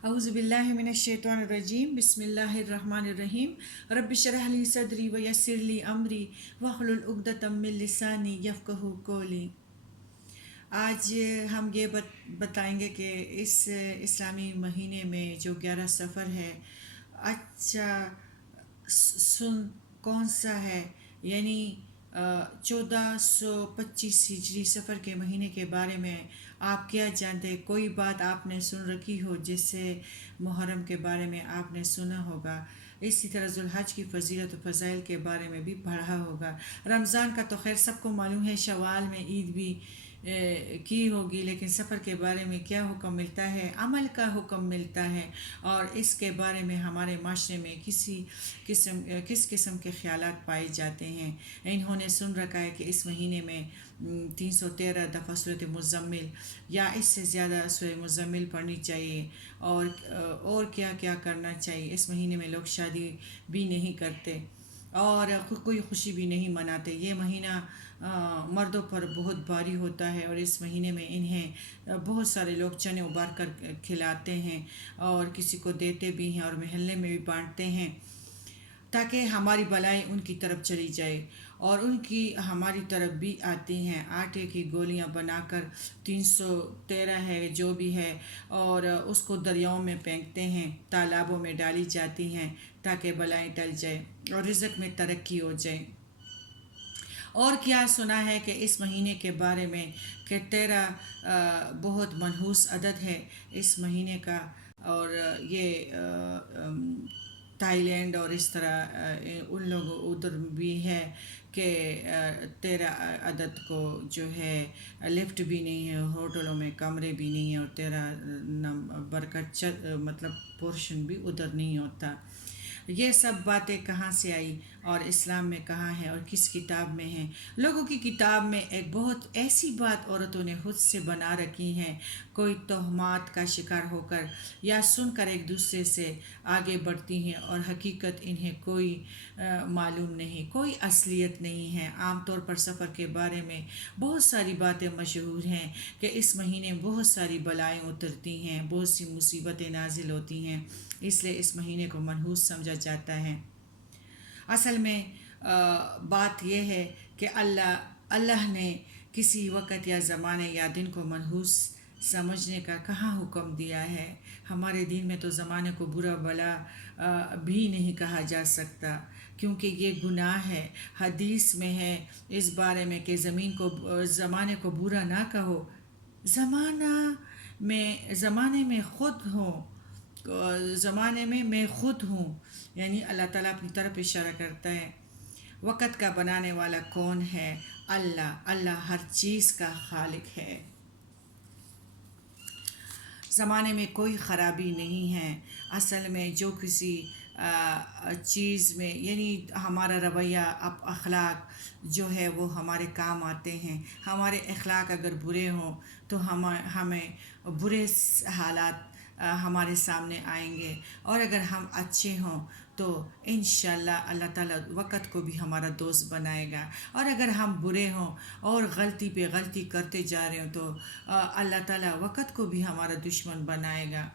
اعوذ باللہ من الشیطان الرجیم بسم اللہ الرحمن الرحیم رب اشرح لی صدری ویسر لی امری واحلل عقدۃ من لسانی یفقہوا قولی۔ آج ہم یہ بتائیں گے کہ اس اسلامی مہینے میں جو 11 صفر ہے، اچھا سن کون سا ہے، یعنی 1425 ہجری سفر کے مہینے کے بارے میں آپ کیا جانتے ہیں؟ کوئی بات آپ نے سن رکھی ہو جس سے محرم کے بارے میں آپ نے سنا ہوگا، اسی طرح ذوالحج کی فضیلت و فضائل کے بارے میں بھی پڑھا ہوگا۔ رمضان کا تو خیر سب کو معلوم ہے، شوال میں عید بھی کی ہوگی، لیکن سفر کے بارے میں کیا حکم ملتا ہے، عمل کا حکم ملتا ہے، اور اس کے بارے میں ہمارے معاشرے میں کس قسم کے خیالات پائے جاتے ہیں۔ انہوں نے سن رکھا ہے کہ اس مہینے میں 313 دفعہ سورۃ مزمل یا اس سے زیادہ سورۃ مزمل پڑھنی چاہیے، اور کیا کیا کرنا چاہیے۔ اس مہینے میں لوگ شادی بھی نہیں کرتے اور کوئی خوشی بھی نہیں مناتے۔ یہ مہینہ مردوں پر بہت بھاری ہوتا ہے، اور اس مہینے میں انہیں بہت سارے لوگ چنے ابار کر کھلاتے ہیں اور کسی کو دیتے بھی ہیں اور محلے میں بھی بانٹتے ہیں، تاکہ ہماری بلائیں ان کی طرف چلی جائے اور ان کی ہماری طرف بھی آتی ہیں۔ آٹے کی گولیاں بنا کر 313 ہے جو بھی ہے، اور اس کو دریاؤں میں پھینکتے ہیں، تالابوں میں ڈالی جاتی ہیں تاکہ بلائیں ٹل جائے اور رزق میں ترقی ہو جائے۔ اور کیا سنا ہے کہ اس مہینے کے بارے میں کہ 13 بہت منحوس عدد ہے اس مہینے کا، اور یہ تھائی لینڈ اور اس طرح ان لوگ ادھر بھی ہے کہ 13 عدد کو جو ہے لفٹ بھی نہیں ہے، ہوٹلوں میں کمرے بھی نہیں ہیں، اور 13 نمبر کا مطلب پورشن بھی ادھر نہیں ہوتا۔ یہ سب باتیں کہاں سے آئی اور اسلام میں کہاں ہے اور کس کتاب میں ہیں؟ لوگوں کی کتاب میں ایک بہت ایسی بات عورتوں نے خود سے بنا رکھی ہیں، کوئی توہمات کا شکار ہو کر یا سن کر ایک دوسرے سے آگے بڑھتی ہیں، اور حقیقت انہیں کوئی معلوم نہیں، کوئی اصلیت نہیں ہے۔ عام طور پر سفر کے بارے میں بہت ساری باتیں مشہور ہیں کہ اس مہینے بہت ساری بلائیں اترتی ہیں، بہت سی مصیبتیں نازل ہوتی ہیں، اس لیے اس مہینے کو منحوس سمجھا جاتا ہے۔ اصل میں بات یہ ہے کہ اللہ نے کسی وقت یا زمانے یا دن کو منحوس سمجھنے کا کہاں حکم دیا ہے۔ ہمارے دین میں تو زمانے کو برا بلا بھی نہیں کہا جا سکتا، کیونکہ یہ گناہ ہے۔ حدیث میں ہے اس بارے میں کہ زمانے کو برا نہ کہو، زمانے میں خود ہوں، زمانے میں میں خود ہوں، یعنی اللہ تعالیٰ اپنی طرف اشارہ کرتا ہے۔ وقت کا بنانے والا کون ہے؟ اللہ ہر چیز کا خالق ہے۔ زمانے میں کوئی خرابی نہیں ہے۔ اصل میں جو کسی چیز میں، یعنی ہمارا رویہ، اخلاق جو ہے وہ ہمارے کام آتے ہیں۔ ہمارے اخلاق اگر برے ہوں تو ہمیں برے حالات ہمارے سامنے آئیں گے، اور اگر ہم اچھے ہوں تو انشاءاللہ اللہ تعالیٰ وقت کو بھی ہمارا دوست بنائے گا، اور اگر ہم برے ہوں اور غلطی پہ غلطی کرتے جا رہے ہوں تو اللہ تعالیٰ وقت کو بھی ہمارا دشمن بنائے گا۔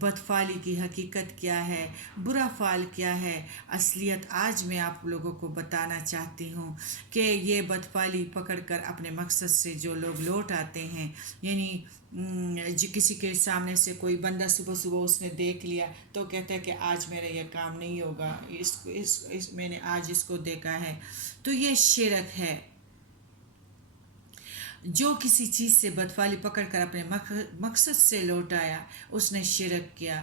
بدفعلی کی حقیقت کیا ہے، برا فعل کیا ہے، اصلیت آج میں آپ لوگوں کو بتانا چاہتی ہوں کہ یہ بدفعلی پکڑ کر اپنے مقصد سے جو لوگ لوٹ آتے ہیں، یعنی کسی کے سامنے سے کوئی بندہ صبح اس نے دیکھ لیا تو کہتا ہے کہ آج میرا یہ کام نہیں ہوگا، میں نے آج اس کو دیکھا ہے، تو یہ شرک ہے۔ جو کسی چیز سے بدفعلی پکڑ کر اپنے مقصد سے لوٹ آیا، اس نے شرک کیا۔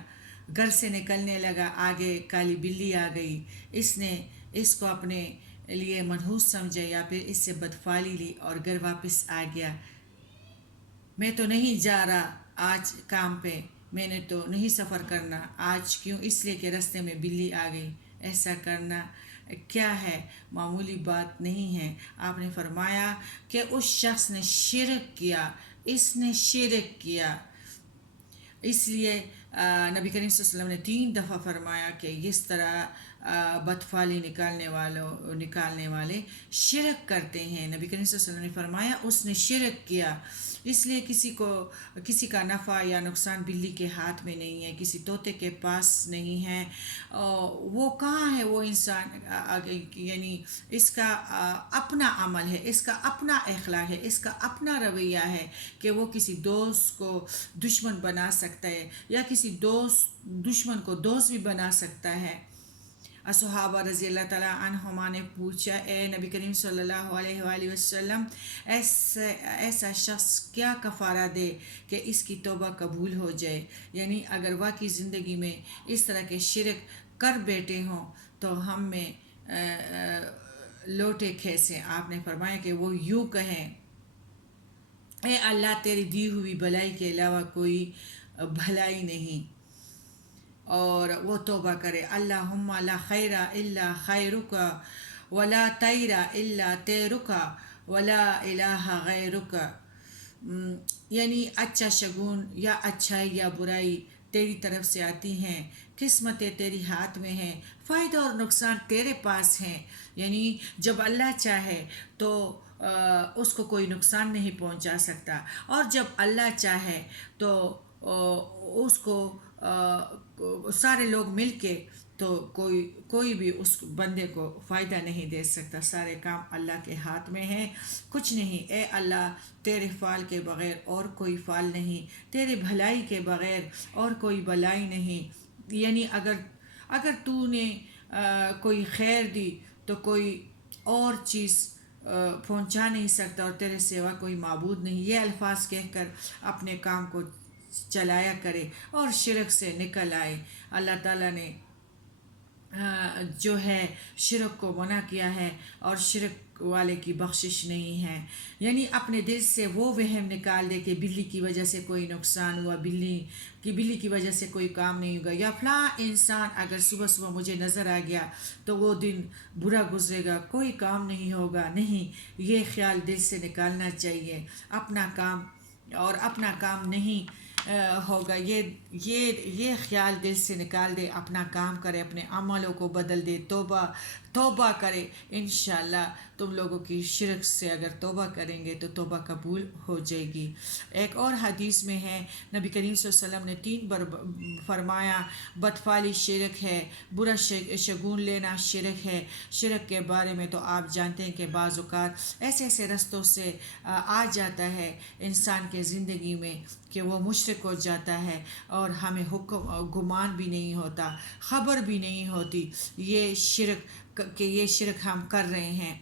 گھر سے نکلنے لگا، آگے کالی بلی آ گئی، اس نے اس کو اپنے لیے منحوس سمجھا یا پھر اس سے بدفعلی لی اور گھر واپس آ گیا۔ میں تو نہیں جا رہا آج کام پہ، میں نے تو نہیں سفر کرنا آج، کیوں؟ اس لیے کہ رستے میں بلی آ گئی۔ ایسا کرنا کیا ہے؟ معمولی بات نہیں ہے۔ آپ نے فرمایا کہ اس شخص نے شرک کیا، اس نے شرک کیا، اس لیے نبی کریم صلی اللہ علیہ وسلم نے 3 دفعہ فرمایا کہ اس طرح بدفعلی نکالنے والے شرک کرتے ہیں. نبی کریم صلی اللہ علیہ وسلم نے فرمایا اس نے شرک کیا. اس لیے کسی کا نفع یا نقصان بلی کے ہاتھ میں نہیں ہے، کسی طوطے کے پاس نہیں ہے. وہ کہاں ہے وہ انسان، یعنی اس کا اپنا عمل ہے، اس کا اپنا اخلاق ہے، اس کا اپنا رویہ ہے کہ وہ کسی دوست کو دشمن بنا سکتا ہے یا کسی دشمن کو دوست بھی بنا سکتا ہے. صحابہ رضی اللہ تعالیٰ عنہما نے پوچھا، اے نبی کریم صلی اللہ علیہ وآلہ وسلم، ایسا شخص کیا کفارہ دے کہ اس کی توبہ قبول ہو جائے؟ یعنی اگر واقعی زندگی میں اس طرح کے شرک کر بیٹھے ہوں تو ہم میں لوٹے کیسے؟ آپ نے فرمایا کہ وہ یوں کہیں، اے اللہ تیری دی ہوئی بھلائی کے علاوہ کوئی بھلائی نہیں، اور وہ توبہ کرے. اللہم لا خیر الا خیرک ولا طیر الا تیرک ولا الہ غیرک. یعنی اچھا شگون یا اچھائی یا برائی تیری طرف سے آتی ہیں، قسمتیں تیری ہاتھ میں ہیں، فائدہ اور نقصان تیرے پاس ہیں. یعنی جب اللہ چاہے تو اس کو کوئی نقصان نہیں پہنچا سکتا، اور جب اللہ چاہے تو اس کو سارے لوگ مل کے تو کوئی بھی اس بندے کو فائدہ نہیں دے سکتا. سارے کام اللہ کے ہاتھ میں ہیں، کچھ نہیں. اے اللہ تیرے فعل کے بغیر اور کوئی فعل نہیں، تیری بھلائی کے بغیر اور کوئی بھلائی نہیں. یعنی اگر تو نے کوئی خیر دی تو کوئی اور چیز پہنچا نہیں سکتا، اور تیرے سوا کوئی معبود نہیں. یہ الفاظ کہہ کر اپنے کام کو چلایا کرے اور شرک سے نکل آئے. اللہ تعالیٰ نے جو ہے شرک کو منع کیا ہے، اور شرک والے کی بخشش نہیں ہے. یعنی اپنے دل سے وہ وہم نکال دے کہ بلی کی وجہ سے کوئی نقصان ہوا، بلی کی وجہ سے کوئی کام نہیں ہوگا، یا فلاں انسان اگر صبح مجھے نظر آ گیا تو وہ دن برا گزرے گا، کوئی کام نہیں ہوگا. نہیں، یہ خیال دل سے نکالنا چاہیے. اپنا کام نہیں ہوگا، یہ خیال دل سے نکال دے، اپنا کام کرے، اپنے عملوں کو بدل دے، توبہ کرے. انشاءاللہ تم لوگوں کی شرک سے اگر توبہ کریں گے تو توبہ قبول ہو جائے گی. ایک اور حدیث میں ہے، نبی کریم صلی اللہ علیہ وسلم نے 3 بار فرمایا بدفعلی شرک ہے، برا شگون لینا شرک ہے. شرک کے بارے میں تو آپ جانتے ہیں کہ بعض اوقات ایسے رستوں سے آ جاتا ہے انسان کے زندگی میں کہ وہ مشرک ہو جاتا ہے، اور ہمیں گمان بھی نہیں ہوتا، خبر بھی نہیں ہوتی یہ شرک ہم کر رہے ہیں.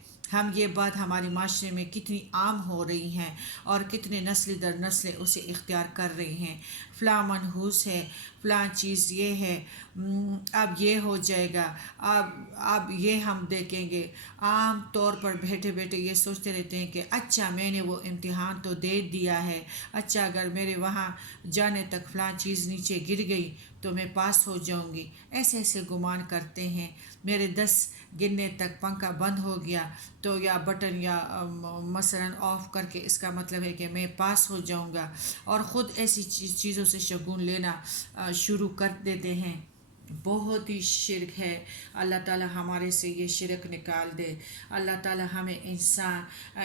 یہ بات ہمارے معاشرے میں کتنی عام ہو رہی ہیں، اور کتنے نسل در نسل اسے اختیار کر رہے ہیں. فلاں منحوس ہے، فلاں چیز یہ ہے، اب یہ ہو جائے گا، اب یہ ہم دیکھیں گے. عام طور پر بیٹھے یہ سوچتے رہتے ہیں کہ اچھا میں نے وہ امتحان تو دے دیا ہے، اچھا اگر میرے وہاں جانے تک فلاں چیز نیچے گر گئی تو میں پاس ہو جاؤں گی. ایسے گمان کرتے ہیں. میرے 10 گننے تک پنکھا بند ہو گیا تو یا بٹن یا مثلا آف کر کے اس کا مطلب ہے کہ میں پاس ہو جاؤں گا، اور خود ایسی چیزوں سے شگون لینا شروع کر دیتے ہیں. بہت ہی شرک ہے. اللہ تعالیٰ ہمارے سے یہ شرک نکال دے. اللہ تعالیٰ ہمیں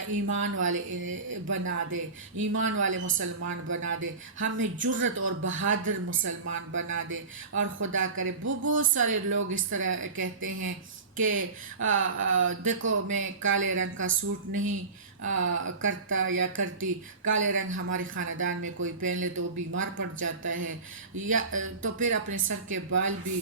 ایمان والے بنا دے، ایمان والے مسلمان بنا دے، ہمیں جرت اور بہادر مسلمان بنا دے. اور خدا کرے بہت سارے لوگ اس طرح کہتے ہیں کہ دیکھو میں کالے رنگ کا سوٹ نہیں کرتا یا کرتی، کالے رنگ ہمارے خاندان میں کوئی پہن لے تو وہ بیمار پڑ جاتا ہے، یا تو پھر اپنے سر کے بال بھی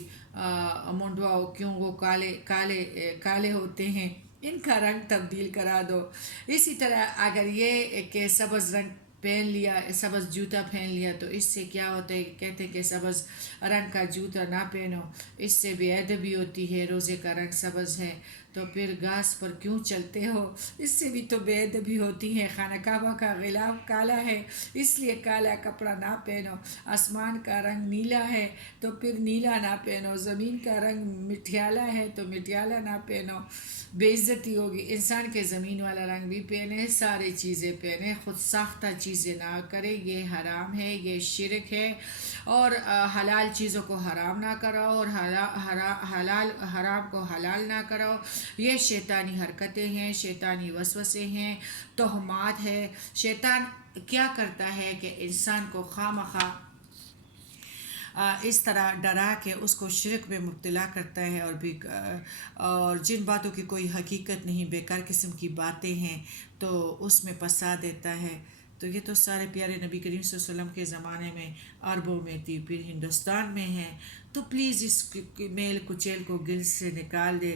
منڈواؤ، کیوں وہ کالے ہوتے ہیں، ان کا رنگ تبدیل کرا دو. اسی طرح اگر یہ کہ سبز رنگ پہن لیا، سبز جوتا پہن لیا تو اس سے کیا ہوتا ہے، کہتے ہیں کہ سبز رنگ کا جوتا نہ پہنو، اس سے بے ادبی ہوتی ہے، روزے کا رنگ سبز ہے تو پھر گھاس پر کیوں چلتے ہو؟ اس سے بھی تو بے ادبی ہوتی ہے۔ خانہ کعبہ کا غلاف کالا ہے، اس لیے کالا کپڑا نہ پہنو۔ آسمان کا رنگ نیلا ہے تو پھر نیلا نہ پہنو۔ زمین کا رنگ مٹیالہ ہے تو مٹیالہ نہ پہنو، بے عزتی ہوگی۔ انسان کے زمین والا رنگ بھی پہنے، ساری چیزیں پہنے، خود ساختہ چیزیں نہ کرے، یہ حرام ہے، یہ شرک ہے۔ اور حلال چیزوں کو حرام نہ کرو اور حلال حرام کو حلال نہ کرو، یہ شیطانی حرکتیں ہیں، شیطانی وسوسے ہیں، تہمات ہے۔ شیطان کیا کرتا ہے کہ انسان کو خواہ مخواہ اس طرح ڈرا کے اس کو شرک میں مبتلا کرتا ہے، اور جن باتوں کی کوئی حقیقت نہیں، بیکار قسم کی باتیں ہیں، تو اس میں پھنسا دیتا ہے۔ تو یہ تو سارے پیارے نبی کریم صلی اللہ علیہ وسلم کے زمانے میں عربوں میں تھی، پھر ہندوستان میں ہے۔ تو پلیز اس میل کچیل کو گل سے نکال دے۔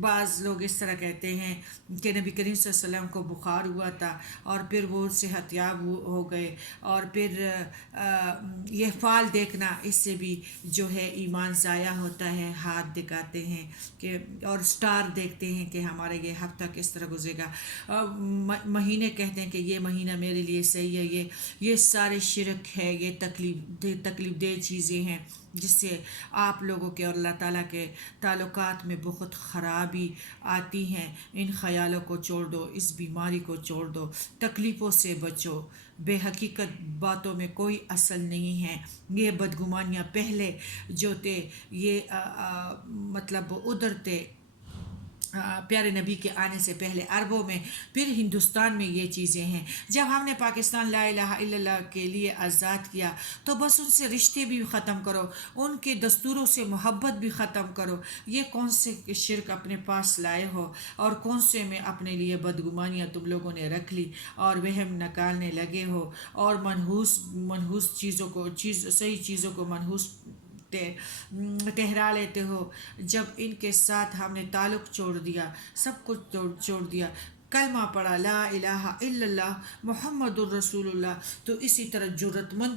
بعض لوگ اس طرح کہتے ہیں کہ نبی کریم صلی اللہ علیہ وسلم کو بخار ہوا تھا اور پھر وہ صحت یاب ہو گئے، اور پھر یہ فال دیکھنا، اس سے بھی جو ہے ایمان ضائع ہوتا ہے۔ ہاتھ دکھاتے ہیں کہ اور سٹار دیکھتے ہیں کہ ہمارا یہ ہفتہ کس طرح گزرے گا، مہینے کہتے ہیں کہ یہ مہینہ میرے لیے صحیح ہے۔ یہ سارے شرک ہے، یہ تکلیف دہ چیزیں ہیں جس سے آپ لوگوں کے اور اللہ تعالیٰ کے تعلقات میں بہت خرابی آتی ہیں۔ ان خیالوں کو چھوڑ دو، اس بیماری کو چھوڑ دو، تکلیفوں سے بچو۔ بے حقیقت باتوں میں کوئی اصل نہیں ہے۔ یہ بدگمانیاں پہلے جو تھے، یہ مطلب ادھر تھے پیارے نبی کے آنے سے پہلے عربوں میں، پھر ہندوستان میں یہ چیزیں ہیں۔ جب ہم نے پاکستان لا الہ الا اللہ کے لیے آزاد کیا تو بس ان سے رشتے بھی ختم کرو، ان کے دستوروں سے محبت بھی ختم کرو۔ یہ کون سے شرک اپنے پاس لائے ہو، اور کون سے میں اپنے لیے بدگمانیاں تم لوگوں نے رکھ لی اور وہم نکالنے لگے ہو، اور منحوس چیزوں کو صحیح چیزوں کو منحوس ٹھہرا لیتے ہو۔ جب ان کے ساتھ ہم نے تعلق چھوڑ دیا، سب کچھ چھوڑ دیا، کلمہ پڑھا لا الہ الا اللہ محمد الرسول اللہ، تو اسی طرح جرت مند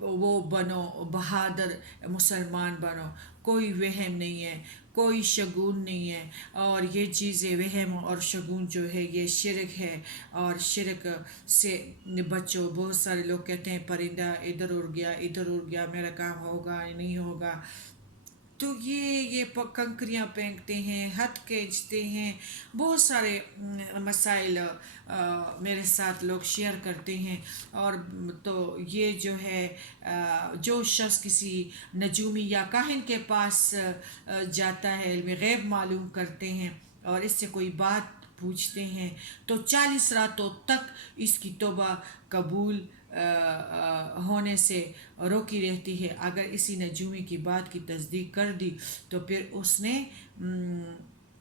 وہ بنو، بہادر مسلمان بنو۔ کوئی وہم نہیں ہے، کوئی شگون نہیں ہے، اور یہ چیزیں وہم اور شگون جو ہے یہ شرک ہے، اور شرک سے بچو۔ بہت سارے لوگ کہتے ہیں پرندہ ادھر اڑ گیا میرا کام ہوگا نہیں ہوگا، تو یہ کنکریاں پھینکتے ہیں، ہتھ کھینچتے ہیں، بہت سارے مسائل میرے ساتھ لوگ شیئر کرتے ہیں۔ اور تو یہ جو ہے جو شخص کسی نجومی یا کاہن کے پاس جاتا ہے، علم غیب معلوم کرتے ہیں اور اس سے کوئی بات پوچھتے ہیں، تو 40 راتوں تک اس کی توبہ قبول ہونے سے روکی رہتی ہے۔ اگر اسی نجومی کی بات کی تصدیق کر دی تو پھر اس نے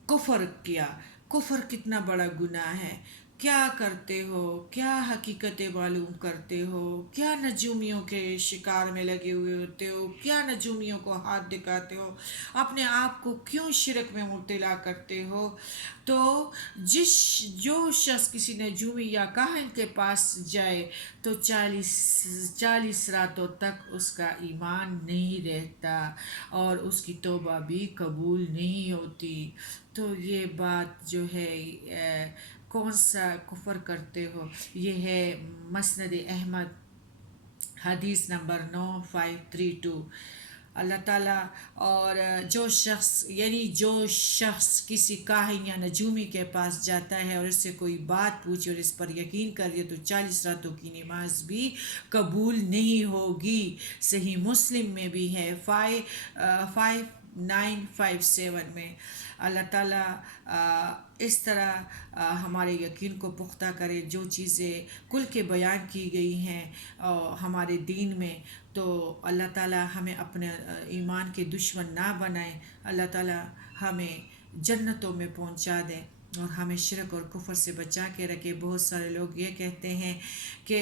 کفر کیا۔ کفر کتنا بڑا گناہ ہے! کیا کرتے ہو؟ کیا حقیقتیں معلوم کرتے ہو؟ کیا نجومیوں کے شکار میں لگے ہوئے ہوتے ہو؟ کیا نجومیوں کو ہاتھ دکھاتے ہو؟ اپنے آپ کو کیوں شرک میں مبتلا کرتے ہو؟ تو جو شخص کسی نجومی یا کاہن کے پاس جائے تو 40 راتوں تک اس کا ایمان نہیں رہتا اور اس کی توبہ بھی قبول نہیں ہوتی۔ تو یہ بات جو ہے کون سا کفر کرتے ہو؟ یہ ہے مسند احمد حدیث نمبر 9532۔ اللہ تعالیٰ اور جو شخص کسی کاہن یا نجومی کے پاس جاتا ہے اور اس سے کوئی بات پوچھے اور اس پر یقین کر لے تو 40 راتوں کی نماز بھی قبول نہیں ہوگی۔ صحیح مسلم میں بھی ہے 5957 میں۔ اللہ تعالیٰ اس طرح ہمارے یقین کو پختہ کرے۔ جو چیزیں کل کے بیان کی گئی ہیں ہمارے دین میں، تو اللہ تعالیٰ ہمیں اپنے ایمان کے دشمن نہ بنائے، اللہ تعالیٰ ہمیں جنتوں میں پہنچا دیں۔ اور ہمیں شرک اور کفر سے بچا کے رکھے۔ بہت سارے لوگ یہ کہتے ہیں کہ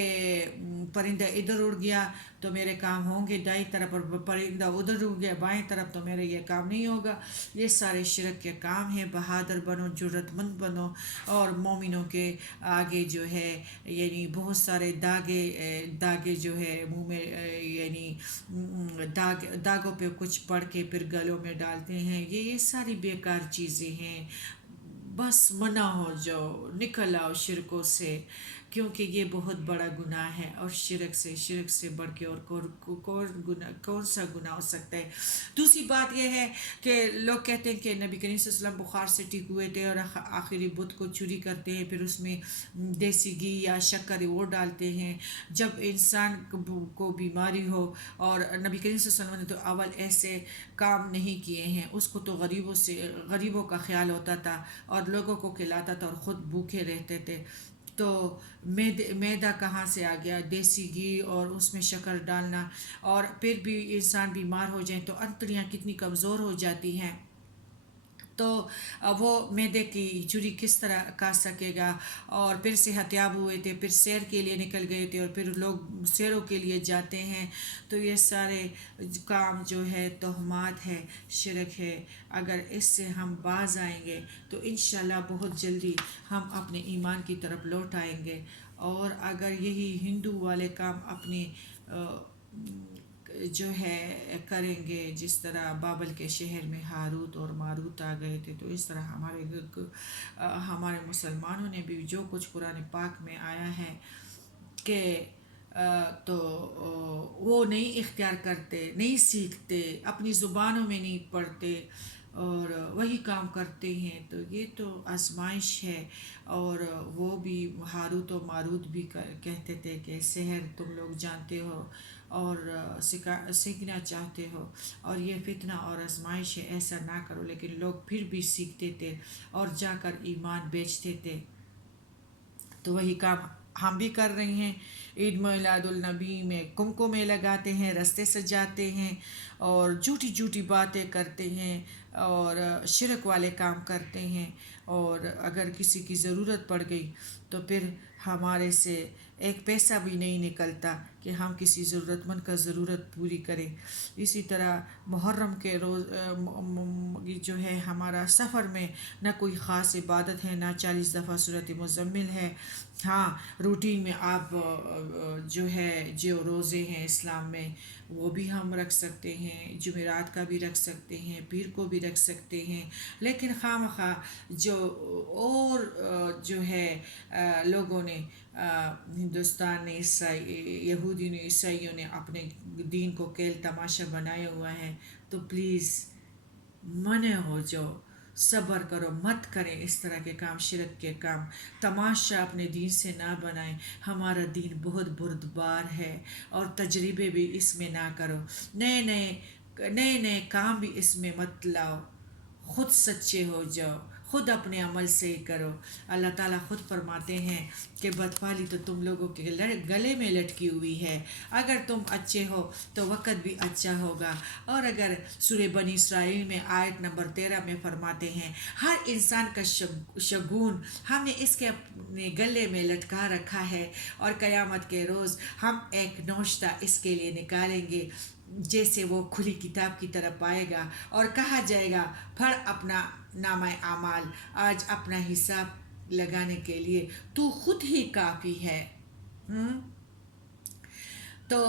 پرندہ ادھر اڑ گیا تو میرے کام ہوں گے دائیں طرف، اور پرندہ ادھر اڑ گیا بائیں طرف تو میرے یہ کام نہیں ہوگا۔ یہ سارے شرک کے کام ہیں۔ بہادر بنو، جرت مند بنو، اور مومنوں کے آگے جو ہے یعنی بہت سارے داغے جو ہے منہ میں یعنی داغوں پہ کچھ پڑھ کے پھر گلوں میں ڈالتے ہیں، یہ ساری بیکار چیزیں ہیں۔ بس منع ہو جاؤ، نکل آؤ شرکوں سے، کیونکہ یہ بہت بڑا گناہ ہے، اور شرک سے بڑھ کے اور کون سا گناہ ہو سکتا ہے۔ دوسری بات یہ ہے کہ لوگ کہتے ہیں کہ نبی کریم صلی اللہ علیہ وسلم بخار سے ٹھیک ہوئے تھے، اور آخری بت کو چوری کرتے ہیں، پھر اس میں دیسی گھی یا شکر وہ ڈالتے ہیں۔ جب انسان کو بیماری ہو، اور نبی کریم صلی اللہ علیہ وسلم نے تو اول ایسے کام نہیں کیے ہیں، اس کو تو غریبوں کا خیال ہوتا تھا، اور لوگوں کو کھلاتا تھا اور خود بھوکے رہتے تھے۔ تو میدا کہاں سے آ گیا؟ دیسی گھی اور اس میں شکر ڈالنا، اور پھر بھی انسان بیمار ہو جائیں تو انتڑیاں کتنی کمزور ہو جاتی ہیں، تو وہ میدے کی چوری کس طرح کھا سکے گا؟ اور پھر صحت یاب ہوئے تھے، پھر سیر کے لیے نکل گئے تھے، اور پھر لوگ سیروں کے لیے جاتے ہیں، تو یہ سارے کام جو ہے تہمات ہے، شرک ہے۔ اگر اس سے ہم باز آئیں گے تو انشاءاللہ بہت جلدی ہم اپنے ایمان کی طرف لوٹ آئیں گے۔ اور اگر یہی ہندو والے کام اپنے جو ہے کریں گے، جس طرح بابل کے شہر میں ہاروت اور ماروت آ گئے تھے، تو اس طرح ہمارے مسلمانوں نے بھی جو کچھ قرآن پاک میں آیا ہے کہ تو وہ نہیں اختیار کرتے، نہیں سیکھتے، اپنی زبانوں میں نہیں پڑھتے، اور وہی کام کرتے ہیں، تو یہ تو آزمائش ہے۔ اور وہ بھی ہاروت و ماروت بھی کہتے تھے کہ سحر تم لوگ جانتے ہو اور سیکھنا چاہتے ہو، اور یہ فتنہ اور آزمائش ہے، ایسا نہ کرو، لیکن لوگ پھر بھی سیکھتے تھے اور جا کر ایمان بیچتے تھے۔ تو وہی کام ہم بھی کر رہے ہیں۔ عید میلاد النبی میں کمکمے لگاتے ہیں، رستے سجاتے ہیں، اور جھوٹی باتیں کرتے ہیں، اور شرک والے کام کرتے ہیں، اور اگر کسی کی ضرورت پڑ گئی تو پھر ہمارے سے ایک پیسہ بھی نہیں نکلتا کہ ہم کسی ضرورت مند کا ضرورت پوری کریں۔ اسی طرح محرم کے روز جو ہے ہمارا سفر میں نہ کوئی خاص عبادت ہے، نہ 40 دفعہ سورۃ مزمل ہے۔ ہاں، روٹین میں آپ جو ہے جو روزے ہیں اسلام میں وہ بھی ہم رکھ سکتے ہیں، جمعرات کا بھی رکھ سکتے ہیں، پیر کو بھی رکھ سکتے ہیں، لیکن خواہ جو اور جو ہے لوگوں نے ہندوستان نے یہودی نے عیسائیوں نے اپنے دین کو کھیل تماشا بنایا ہوا ہے، تو پلیز منع ہو جاؤ، صبر کرو، مت کریں اس طرح کے کام، شرک کے کام، تماشا اپنے دین سے نہ بنائیں۔ ہمارا دین بہت بردبار ہے، اور تجربے بھی اس میں نہ کرو، نئے کام بھی اس میں مت لاؤ، خود سچے ہو جاؤ، خود اپنے عمل سے ہی کرو۔ اللہ تعالیٰ خود فرماتے ہیں کہ بدفعلی تو تم لوگوں کے گلے میں لٹکی ہوئی ہے، اگر تم اچھے ہو تو وقت بھی اچھا ہوگا۔ اور اگر سورہ بنی اسرائیل میں آیت نمبر 13 میں فرماتے ہیں ہر انسان کا شگون ہم نے اس کے اپنے گلے میں لٹکا رکھا ہے، اور قیامت کے روز ہم ایک نوشتہ اس کے لیے نکالیں گے، جیسے وہ کھلی کتاب کی طرف پائے گا، اور کہا جائے گا پڑھ اپنا نامہ اعمال، آج اپنا حساب لگانے کے لیے تو خود ہی کافی ہے۔ تو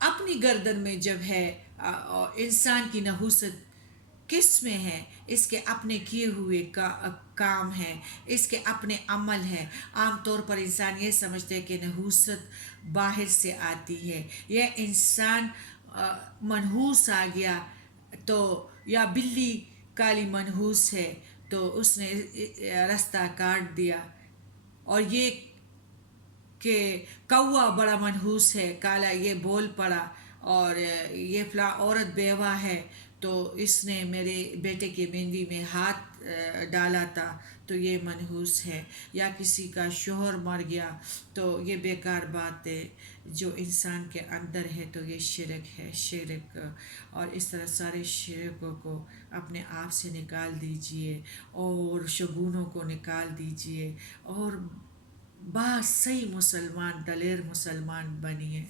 اپنی گردن میں جب ہے انسان کی نحوست کس میں ہے؟ اس کے اپنے کیے ہوئے کام ہے، اس کے اپنے عمل ہے۔ عام طور پر انسان یہ سمجھتے ہیں کہ نحوست باہر سے آتی ہے، یہ انسان منحوس آ گیا تو، یا بلی کالی منحوس ہے تو اس نے رستہ کاٹ دیا، اور یہ کہ کوا بڑا منحوس ہے کالا، یہ بول پڑا، اور یہ فلاں عورت بیوہ ہے تو اس نے میرے بیٹے کی مہندی میں ہاتھ ڈالا تھا تو یہ منحوس ہے، یا کسی کا شوہر مر گیا تو یہ بیکار بات ہے جو انسان کے اندر ہے، تو یہ شرک ہے، شرک۔ اور اس طرح سارے شرکوں کو اپنے آپ سے نکال دیجئے اور شگونوں کو نکال دیجئے اور صحیح مسلمان دلیر مسلمان بنیے۔